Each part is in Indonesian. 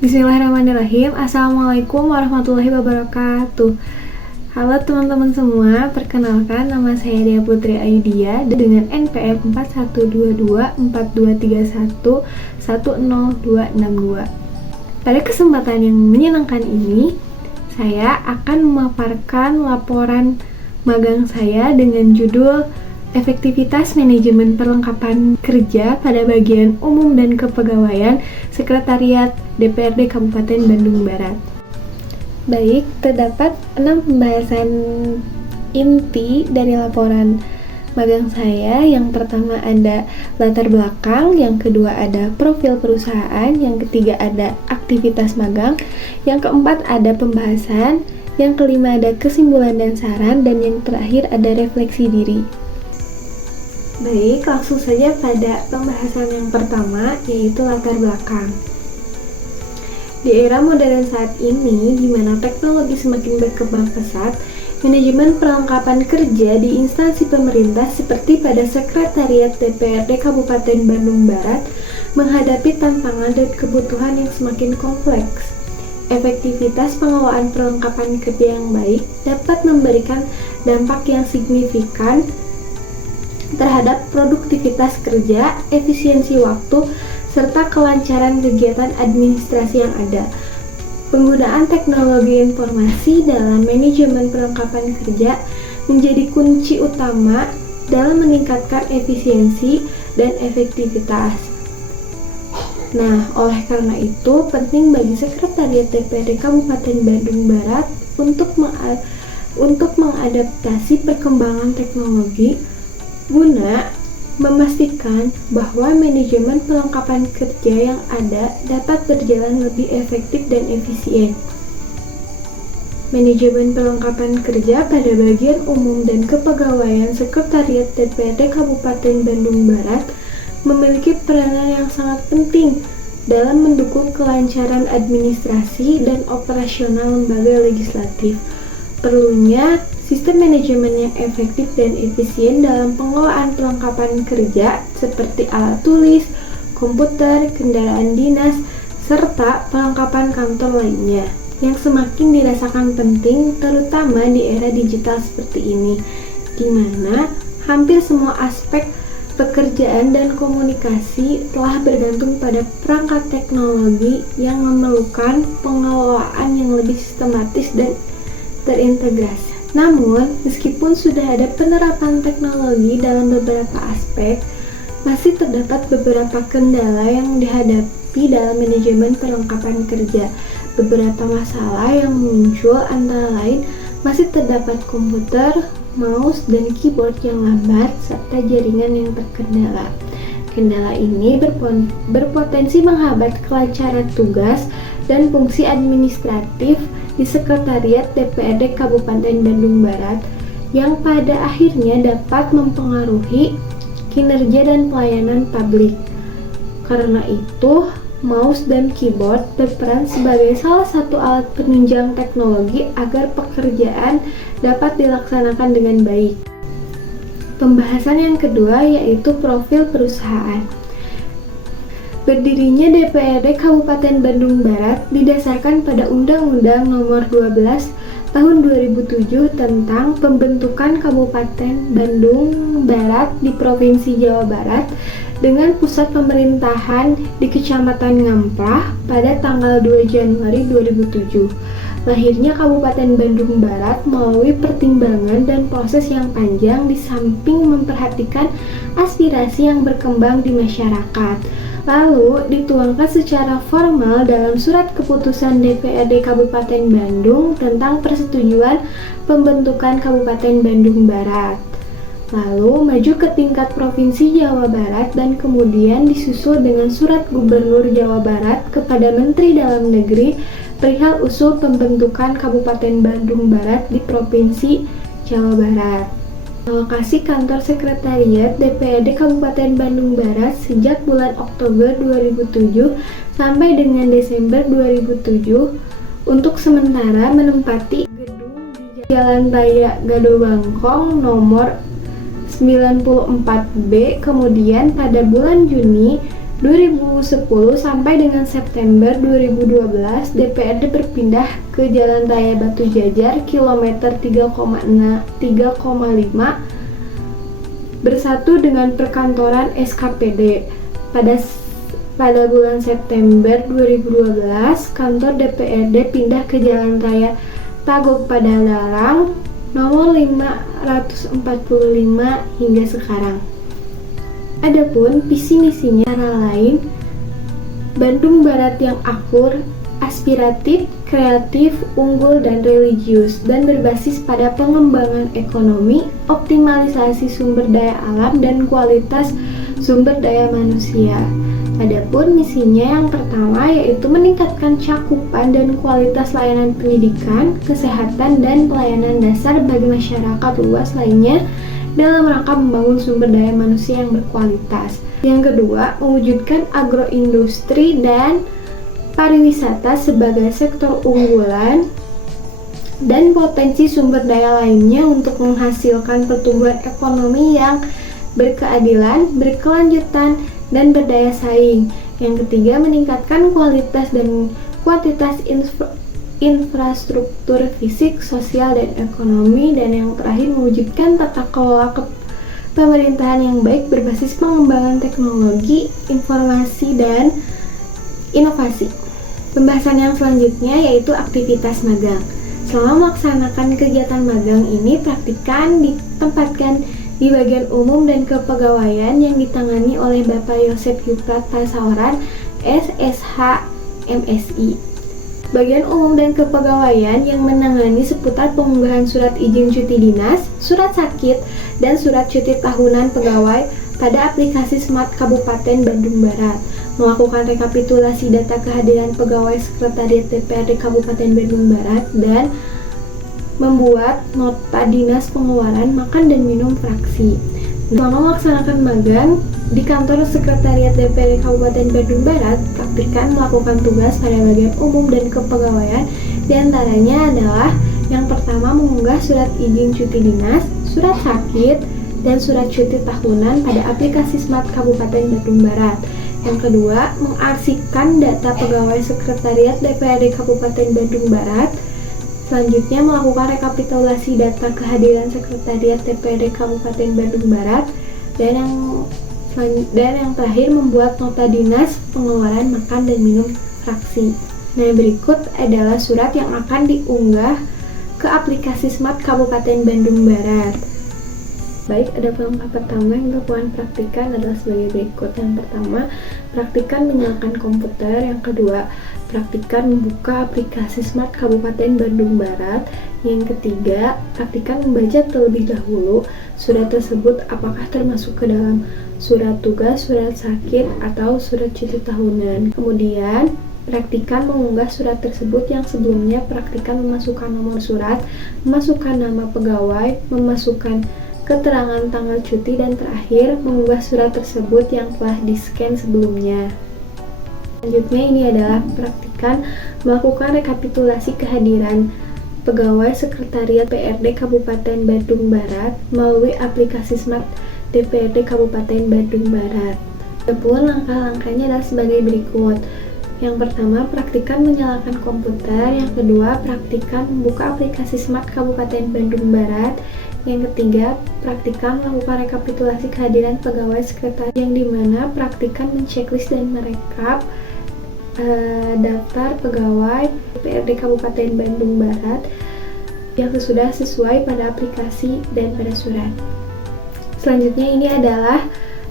Bismillahirrahmanirrahim. Assalamualaikum warahmatullahi wabarakatuh. Halo teman-teman semua, perkenalkan nama saya Dea Putri Aidia dengan NPM 412242311062. Pada kesempatan yang menyenangkan ini, saya akan memaparkan laporan magang saya dengan judul Efektivitas Manajemen Perlengkapan Kerja pada Bagian Umum dan Kepegawaian Sekretariat DPRD Kabupaten Bandung Barat. Baik, terdapat 6 pembahasan inti dari laporan magang saya. Yang pertama ada latar belakang, yang kedua ada profil perusahaan, yang ketiga ada aktivitas magang, yang keempat ada pembahasan, yang kelima ada kesimpulan dan saran, dan yang terakhir ada refleksi diri. Baik, langsung saja pada pembahasan yang pertama, yaitu latar belakang. Di era modern saat ini, di mana teknologi semakin berkembang pesat, manajemen perlengkapan kerja di instansi pemerintah seperti pada Sekretariat DPRD Kabupaten Bandung Barat menghadapi tantangan dan kebutuhan yang semakin kompleks. Efektivitas pengelolaan perlengkapan kerja yang baik dapat memberikan dampak yang signifikan terhadap produktivitas kerja, efisiensi waktu, serta kelancaran kegiatan administrasi yang ada. Penggunaan teknologi informasi dalam manajemen perlengkapan kerja menjadi kunci utama dalam meningkatkan efisiensi dan efektivitas. Nah, oleh karena itu, penting bagi Sekretariat DPRD Kabupaten Bandung Barat untuk mengadaptasi perkembangan teknologi guna memastikan bahwa manajemen perlengkapan kerja yang ada dapat berjalan lebih efektif dan efisien. Manajemen perlengkapan kerja pada bagian umum dan kepegawaian Sekretariat DPRD Kabupaten Bandung Barat memiliki peranan yang sangat penting dalam mendukung kelancaran administrasi dan operasional lembaga legislatif. Perlunya sistem manajemen yang efektif dan efisien dalam pengelolaan perlengkapan kerja seperti alat tulis, komputer, kendaraan dinas, serta perlengkapan kantor lainnya yang semakin dirasakan penting terutama di era digital seperti ini, di mana hampir semua aspek pekerjaan dan komunikasi telah bergantung pada perangkat teknologi yang memerlukan pengelolaan yang lebih sistematis dan terintegrasi. Namun, meskipun sudah ada penerapan teknologi dalam beberapa aspek, masih terdapat beberapa kendala yang dihadapi dalam manajemen perlengkapan kerja. Beberapa masalah yang muncul antara lain masih terdapat komputer, mouse, dan keyboard yang lambat, serta jaringan yang terkendala. Kendala ini berpotensi menghambat kelancaran tugas dan fungsi administratif di Sekretariat DPRD Kabupaten Bandung Barat yang pada akhirnya dapat mempengaruhi kinerja dan pelayanan publik. Karena itu, mouse dan keyboard berperan sebagai salah satu alat penunjang teknologi agar pekerjaan dapat dilaksanakan dengan baik. Pembahasan yang kedua yaitu profil perusahaan. Berdirinya DPRD Kabupaten Bandung Barat didasarkan pada Undang-Undang Nomor 12 Tahun 2007 tentang pembentukan Kabupaten Bandung Barat di Provinsi Jawa Barat dengan pusat pemerintahan di Kecamatan Ngamprah pada tanggal 2 Januari 2007. Lahirnya Kabupaten Bandung Barat melalui pertimbangan dan proses yang panjang di samping memperhatikan aspirasi yang berkembang di masyarakat. Lalu dituangkan secara formal dalam surat keputusan DPRD Kabupaten Bandung tentang persetujuan pembentukan Kabupaten Bandung Barat. Lalu maju ke tingkat Provinsi Jawa Barat dan kemudian disusul dengan surat Gubernur Jawa Barat kepada Menteri Dalam Negeri perihal usul pembentukan Kabupaten Bandung Barat di Provinsi Jawa Barat. Lokasi kantor Sekretariat DPRD Kabupaten Bandung Barat sejak bulan Oktober 2007 sampai dengan Desember 2007 untuk sementara menempati gedung di Jalan Raya Gado Bangkong nomor 94B. Kemudian pada bulan Juni 2010 sampai dengan September 2012, DPRD berpindah ke Jalan Raya Batu Jajar kilometer 3,5 bersatu dengan perkantoran SKPD. Pada bulan September 2012, kantor DPRD pindah ke Jalan Raya Tagog Padalarang nomor 545 hingga sekarang. Adapun visi misinya antara lain Bandung Barat yang akur, aspiratif, kreatif, unggul, dan religius, dan berbasis pada pengembangan ekonomi, optimalisasi sumber daya alam, dan kualitas sumber daya manusia. Adapun misinya yang pertama yaitu meningkatkan cakupan dan kualitas layanan pendidikan, kesehatan, dan pelayanan dasar bagi masyarakat luas lainnya dalam rangka membangun sumber daya manusia yang berkualitas. Yang kedua, mewujudkan agroindustri dan pariwisata sebagai sektor unggulan dan potensi sumber daya lainnya untuk menghasilkan pertumbuhan ekonomi yang berkeadilan, berkelanjutan, dan berdaya saing. Yang ketiga, meningkatkan kualitas dan kuantitas infrastruktur fisik, sosial, dan ekonomi. Dan yang terakhir, mewujudkan tata kelola pemerintahan yang baik berbasis pengembangan teknologi, informasi, dan inovasi. Pembahasan yang selanjutnya yaitu aktivitas magang. Selama melaksanakan kegiatan magang ini, praktikan ditempatkan di bagian umum dan kepegawaian yang ditangani oleh Bapak Yosep Yuprat Pasaoran, SSH, MSI. Bagian umum dan kepegawaian yang menangani seputar pengunggahan surat izin cuti dinas, surat sakit, dan surat cuti tahunan pegawai pada aplikasi Smart Kabupaten Bandung Barat, melakukan rekapitulasi data kehadiran pegawai Sekretariat DPRD Kabupaten Bandung Barat, dan membuat nota dinas pengeluaran makan dan minum fraksi. Selama melaksanakan magang di kantor Sekretariat DPRD Kabupaten Bandung Barat, praktikan melakukan tugas pada bagian umum dan kepegawaian. Di antaranya adalah yang pertama, mengunggah surat izin cuti dinas, surat sakit, dan surat cuti tahunan pada aplikasi Smart Kabupaten Bandung Barat. Yang kedua, mengarsipkan data pegawai Sekretariat DPRD Kabupaten Bandung Barat. Selanjutnya, melakukan rekapitulasi data kehadiran Sekretariat DPRD Kabupaten Bandung Barat. Dan yang terakhir, membuat nota dinas pengeluaran makan dan minum fraksi. Nah, berikut adalah surat yang akan diunggah ke aplikasi Smart Kabupaten Bandung Barat. Baik, ada langkah pertama yang dilakukan praktikan adalah sebagai berikut. Yang pertama, praktikan menyalakan komputer. Yang kedua, praktikan membuka aplikasi Smart Kabupaten Bandung Barat. Yang ketiga, praktikan membaca terlebih dahulu surat tersebut apakah termasuk ke dalam surat tugas, surat sakit, atau surat cuti tahunan. Kemudian, praktikan mengunggah surat tersebut yang sebelumnya praktikan memasukkan nomor surat, memasukkan nama pegawai, memasukkan keterangan tanggal cuti, dan terakhir mengunggah surat tersebut yang telah di-scan sebelumnya. Selanjutnya ini adalah praktikan melakukan rekapitulasi kehadiran pegawai Sekretariat DPRD Kabupaten Bandung Barat melalui aplikasi Smart DPRD Kabupaten Bandung Barat. Adapun langkah-langkahnya adalah sebagai berikut. Yang pertama, praktikan menyalakan komputer. Yang kedua, praktikan membuka aplikasi Smart Kabupaten Bandung Barat. Yang ketiga, praktikan melakukan rekapitulasi kehadiran pegawai sekretariat, yang dimana praktikan menceklis dan merekap daftar pegawai DPRD Kabupaten Bandung Barat yang sudah sesuai pada aplikasi dan pada surat. Selanjutnya ini adalah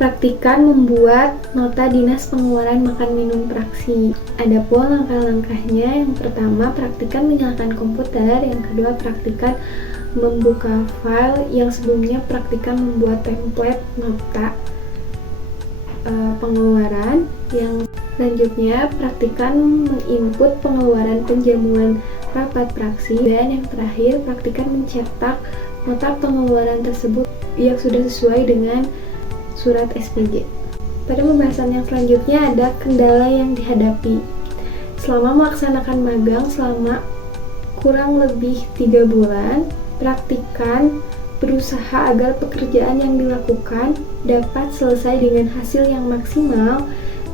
praktikan membuat nota dinas pengeluaran makan minum fraksi. Adapun langkah-langkahnya, yang pertama praktikan menyalakan komputer, yang kedua praktikan membuka file, yang sebelumnya praktikan membuat template nota pengeluaran, yang selanjutnya praktikan menginput pengeluaran penjamuan rapat fraksi, dan yang terakhir praktikan mencetak nota pengeluaran tersebut yang sudah sesuai dengan surat SPJ. Pada pembahasan yang selanjutnya ada kendala yang dihadapi. Selama melaksanakan magang selama kurang lebih 3 bulan, praktikan berusaha agar pekerjaan yang dilakukan dapat selesai dengan hasil yang maksimal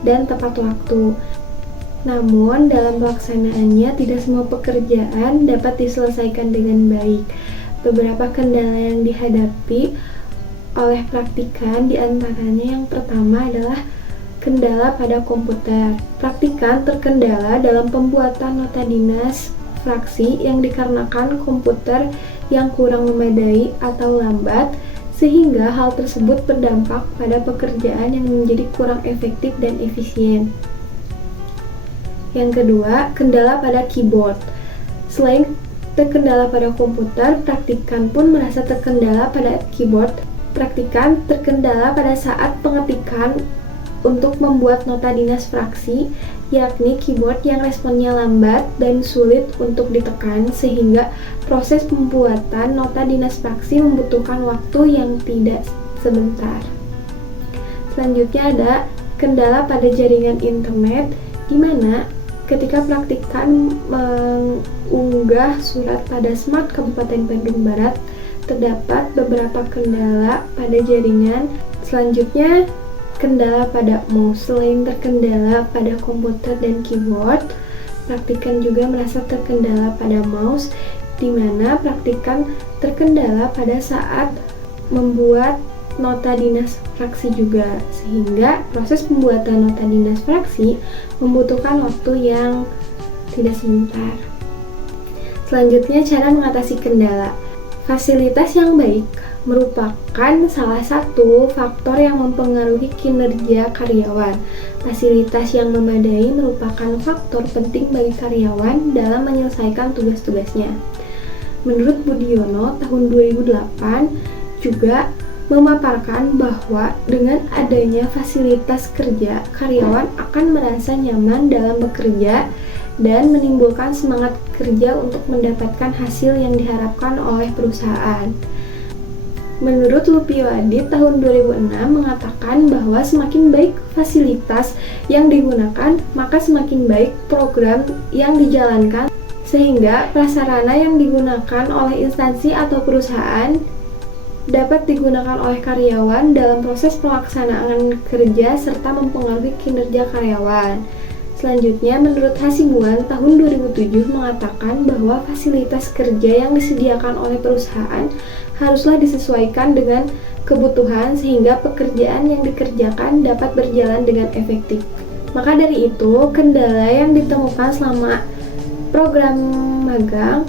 dan tepat waktu. Namun, dalam pelaksanaannya tidak semua pekerjaan dapat diselesaikan dengan baik. Beberapa kendala yang dihadapi oleh praktikan diantaranya yang pertama adalah kendala pada komputer. Praktikan terkendala dalam pembuatan nota dinas fraksi yang dikarenakan komputer yang kurang memadai atau lambat, sehingga hal tersebut berdampak pada pekerjaan yang menjadi kurang efektif dan efisien. Yang kedua, kendala pada keyboard. Selain terkendala pada komputer, praktikan pun merasa terkendala pada keyboard. Praktikan terkendala pada saat pengetikan untuk membuat nota dinas fraksi, yakni keyboard yang responnya lambat dan sulit untuk ditekan, sehingga proses pembuatan nota dinas fraksi membutuhkan waktu yang tidak sebentar. Selanjutnya ada kendala pada jaringan internet, di mana ketika praktikan mengunggah surat pada Smart Kabupaten Bandung Barat, terdapat beberapa kendala pada jaringan. Selanjutnya, kendala pada mouse. Selain terkendala pada komputer dan keyboard, praktikan juga merasa terkendala pada mouse, di mana praktikan terkendala pada saat membuat nota dinas fraksi juga, sehingga proses pembuatan nota dinas fraksi membutuhkan waktu yang tidak sebentar. Selanjutnya, cara mengatasi kendala. Fasilitas yang baik merupakan salah satu faktor yang mempengaruhi kinerja karyawan. Fasilitas yang memadai merupakan faktor penting bagi karyawan dalam menyelesaikan tugas-tugasnya. Menurut Budiono tahun 2008 juga memaparkan bahwa dengan adanya fasilitas kerja, karyawan akan merasa nyaman dalam bekerja dan menimbulkan semangat kerja untuk mendapatkan hasil yang diharapkan oleh perusahaan. Menurut Lupio Adi tahun 2006 mengatakan bahwa semakin baik fasilitas yang digunakan, maka semakin baik program yang dijalankan, sehingga prasarana yang digunakan oleh instansi atau perusahaan dapat digunakan oleh karyawan dalam proses pelaksanaan kerja serta mempengaruhi kinerja karyawan. Selanjutnya, menurut Hasibuan tahun 2007 mengatakan bahwa fasilitas kerja yang disediakan oleh perusahaan haruslah disesuaikan dengan kebutuhan sehingga pekerjaan yang dikerjakan dapat berjalan dengan efektif. Maka dari itu, kendala yang ditemukan selama program magang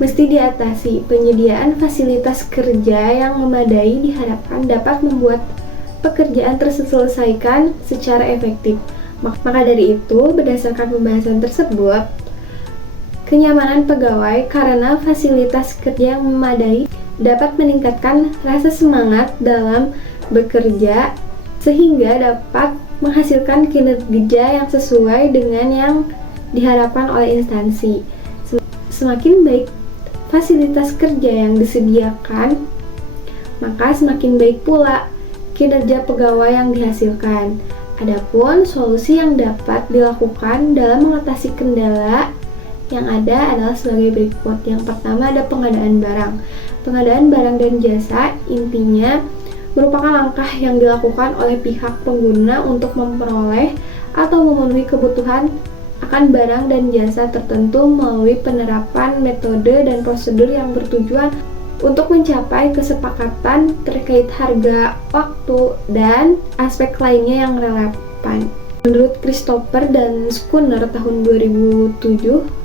mesti diatasi. Penyediaan fasilitas kerja yang memadai diharapkan dapat membuat pekerjaan terselesaikan secara efektif. Maka dari itu, berdasarkan pembahasan tersebut, kenyamanan pegawai karena fasilitas kerja yang memadai dapat meningkatkan rasa semangat dalam bekerja sehingga dapat menghasilkan kinerja yang sesuai dengan yang diharapkan oleh instansi. Semakin baik fasilitas kerja yang disediakan, maka semakin baik pula kinerja pegawai yang dihasilkan. Adapun solusi yang dapat dilakukan dalam mengatasi kendala yang ada adalah sebagai berikut. Yang pertama ada pengadaan barang. Pengadaan barang dan jasa intinya merupakan langkah yang dilakukan oleh pihak pengguna untuk memperoleh atau memenuhi kebutuhan akan barang dan jasa tertentu melalui penerapan metode dan prosedur yang bertujuan untuk mencapai kesepakatan terkait harga, waktu, dan aspek lainnya yang relevan. Menurut Christopher dan Schooner tahun 2007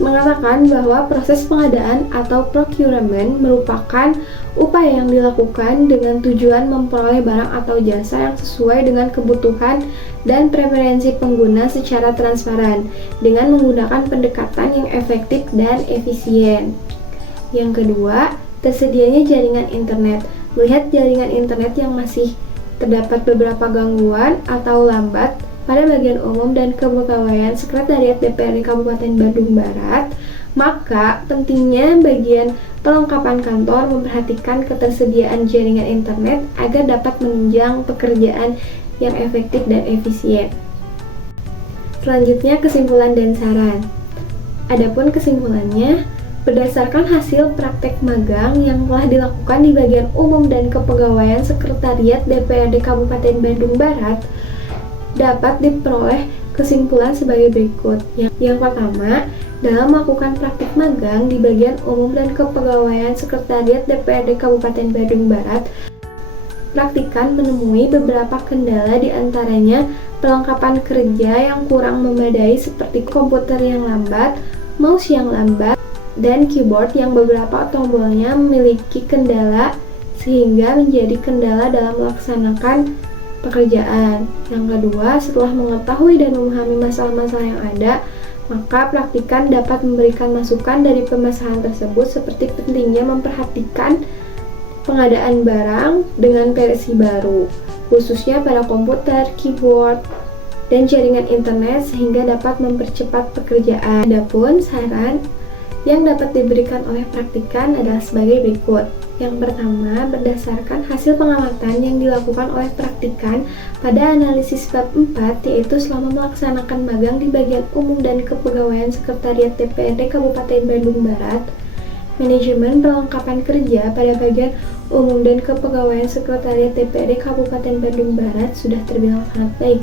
mengatakan bahwa proses pengadaan atau procurement merupakan upaya yang dilakukan dengan tujuan memperoleh barang atau jasa yang sesuai dengan kebutuhan dan preferensi pengguna secara transparan dengan menggunakan pendekatan yang efektif dan efisien. Yang kedua, tersedianya jaringan internet. Melihat jaringan internet yang masih terdapat beberapa gangguan atau lambat pada bagian umum dan kepegawaian Sekretariat DPRD Kabupaten Bandung Barat, maka pentingnya bagian perlengkapan kantor memperhatikan ketersediaan jaringan internet agar dapat menunjang pekerjaan yang efektif dan efisien. Selanjutnya, kesimpulan dan saran. Adapun kesimpulannya, berdasarkan hasil praktek magang yang telah dilakukan di bagian umum dan kepegawaian Sekretariat DPRD Kabupaten Bandung Barat, dapat diperoleh kesimpulan sebagai berikut. Yang pertama, dalam melakukan praktik magang di bagian umum dan kepegawaian Sekretariat DPRD Kabupaten Bandung Barat, praktikan menemui beberapa kendala, di antaranya perlengkapan kerja yang kurang memadai seperti komputer yang lambat, mouse yang lambat, dan keyboard yang beberapa tombolnya memiliki kendala sehingga menjadi kendala dalam melaksanakan pekerjaan. Yang kedua, setelah mengetahui dan memahami masalah-masalah yang ada, maka praktikan dapat memberikan masukan dari permasalahan tersebut, seperti pentingnya memperhatikan pengadaan barang dengan versi baru, khususnya pada komputer, keyboard, dan jaringan internet sehingga dapat mempercepat pekerjaan. Adapun saran yang dapat diberikan oleh praktikan adalah sebagai berikut. Yang pertama, berdasarkan hasil pengamatan yang dilakukan oleh praktikan pada analisis bab 4, yaitu selama melaksanakan magang di bagian umum dan kepegawaian Sekretariat DPRD Kabupaten Bandung Barat, manajemen perlengkapan kerja pada bagian umum dan kepegawaian Sekretariat DPRD Kabupaten Bandung Barat sudah terbilang sangat baik.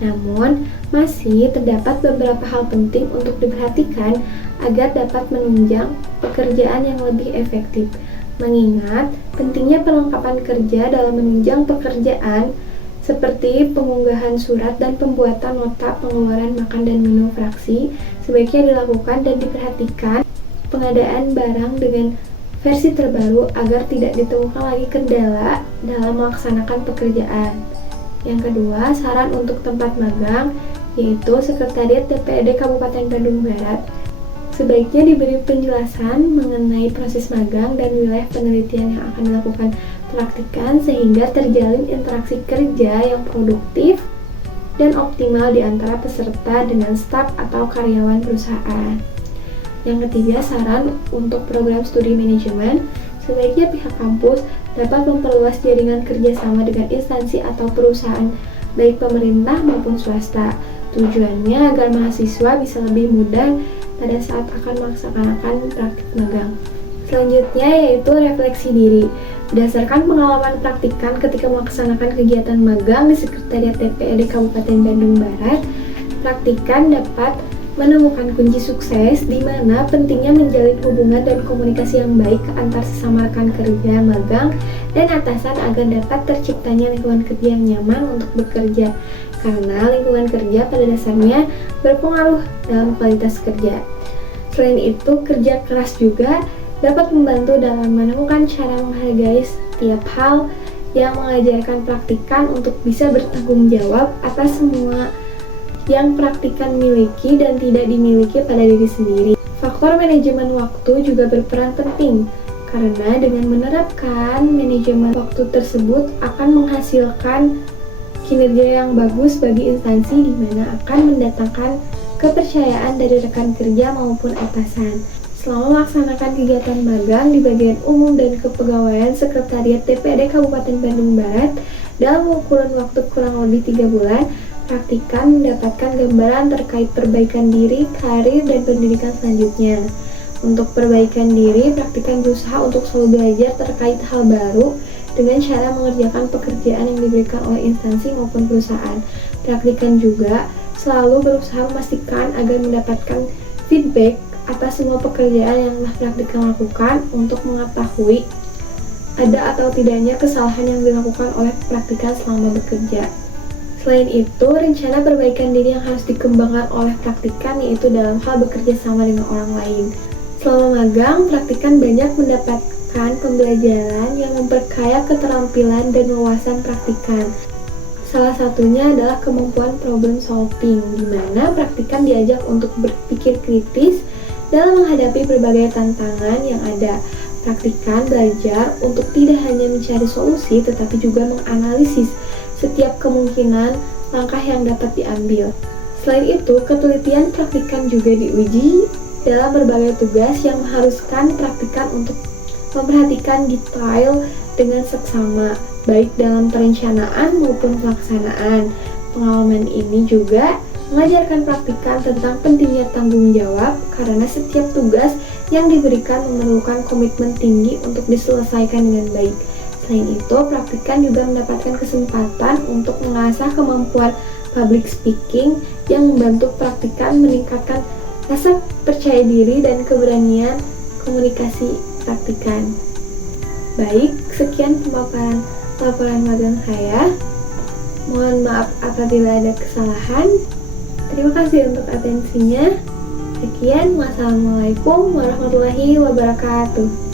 Namun, masih terdapat beberapa hal penting untuk diperhatikan agar dapat menunjang pekerjaan yang lebih efektif. Mengingat pentingnya perlengkapan kerja dalam menunjang pekerjaan seperti pengunggahan surat dan pembuatan nota pengeluaran makan dan minum fraksi, sebaiknya dilakukan dan diperhatikan pengadaan barang dengan versi terbaru agar tidak ditemukan lagi kendala dalam melaksanakan pekerjaan. Yang kedua, saran untuk tempat magang, yaitu Sekretariat DPRD Kabupaten Bandung Barat. Sebaiknya diberi penjelasan mengenai proses magang dan wilayah penelitian yang akan dilakukan praktikan sehingga terjalin interaksi kerja yang produktif dan optimal di antara peserta dengan staf atau karyawan perusahaan. Yang ketiga, saran untuk program studi manajemen. Sebaiknya pihak kampus dapat memperluas jaringan kerjasama dengan instansi atau perusahaan, baik pemerintah maupun swasta. Tujuannya agar mahasiswa bisa lebih mudah pada saat akan melaksanakan praktik magang. Selanjutnya yaitu refleksi diri. Berdasarkan pengalaman praktikan ketika melaksanakan kegiatan magang di Sekretariat DPRD Kabupaten Bandung Barat, praktikan dapat menemukan kunci sukses di mana pentingnya menjalin hubungan dan komunikasi yang baik antar sesama rekan kerja magang dan atasan agar dapat terciptanya lingkungan kerja yang nyaman untuk bekerja, karena lingkungan kerja pada dasarnya berpengaruh dalam kualitas kerja. Selain itu, kerja keras juga dapat membantu dalam menemukan cara menghargai setiap hal yang mengajarkan praktikan untuk bisa bertanggung jawab atas semua yang praktikan miliki dan tidak dimiliki pada diri sendiri. Faktor manajemen waktu juga berperan penting, karena dengan menerapkan manajemen waktu tersebut akan menghasilkan kinerja yang bagus bagi instansi di mana akan mendatangkan kepercayaan dari rekan kerja maupun atasan. Selama melaksanakan kegiatan magang di bagian umum dan kepegawaian Sekretariat DPRD Kabupaten Bandung Barat dalam kurun waktu kurang lebih 3 bulan, praktikan mendapatkan gambaran terkait perbaikan diri, karir, dan pendidikan selanjutnya. Untuk perbaikan diri, praktikan berusaha untuk selalu belajar terkait hal baru dengan cara mengerjakan pekerjaan yang diberikan oleh instansi maupun perusahaan. Praktikan juga selalu berusaha memastikan agar mendapatkan feedback atas semua pekerjaan yang telah praktikan lakukan untuk mengetahui ada atau tidaknya kesalahan yang dilakukan oleh praktikan selama bekerja. Selain itu, rencana perbaikan diri yang harus dikembangkan oleh praktikan yaitu dalam hal bekerja sama dengan orang lain. Selama magang, praktikan banyak mendapatkan pembelajaran yang memperkaya keterampilan dan wawasan praktikan. Salah satunya adalah kemampuan problem solving, di mana praktikan diajak untuk berpikir kritis dalam menghadapi berbagai tantangan yang ada. Praktikan belajar untuk tidak hanya mencari solusi, tetapi juga menganalisis setiap kemungkinan langkah yang dapat diambil. Selain itu, ketelitian praktikan juga diuji dalam berbagai tugas yang mengharuskan praktikan untuk memperhatikan detail dengan seksama, baik dalam perencanaan maupun pelaksanaan. Pengalaman ini juga mengajarkan praktikan tentang pentingnya tanggung jawab, karena setiap tugas yang diberikan memerlukan komitmen tinggi untuk diselesaikan dengan baik. Selain itu, praktikan juga mendapatkan kesempatan untuk mengasah kemampuan public speaking yang membantu praktikan meningkatkan rasa percaya diri dan keberanian komunikasi praktikan. Baik, sekian pemaparan laporan magang saya. Mohon maaf apabila ada kesalahan. Terima kasih untuk atensinya. Sekian, wassalamualaikum warahmatullahi wabarakatuh.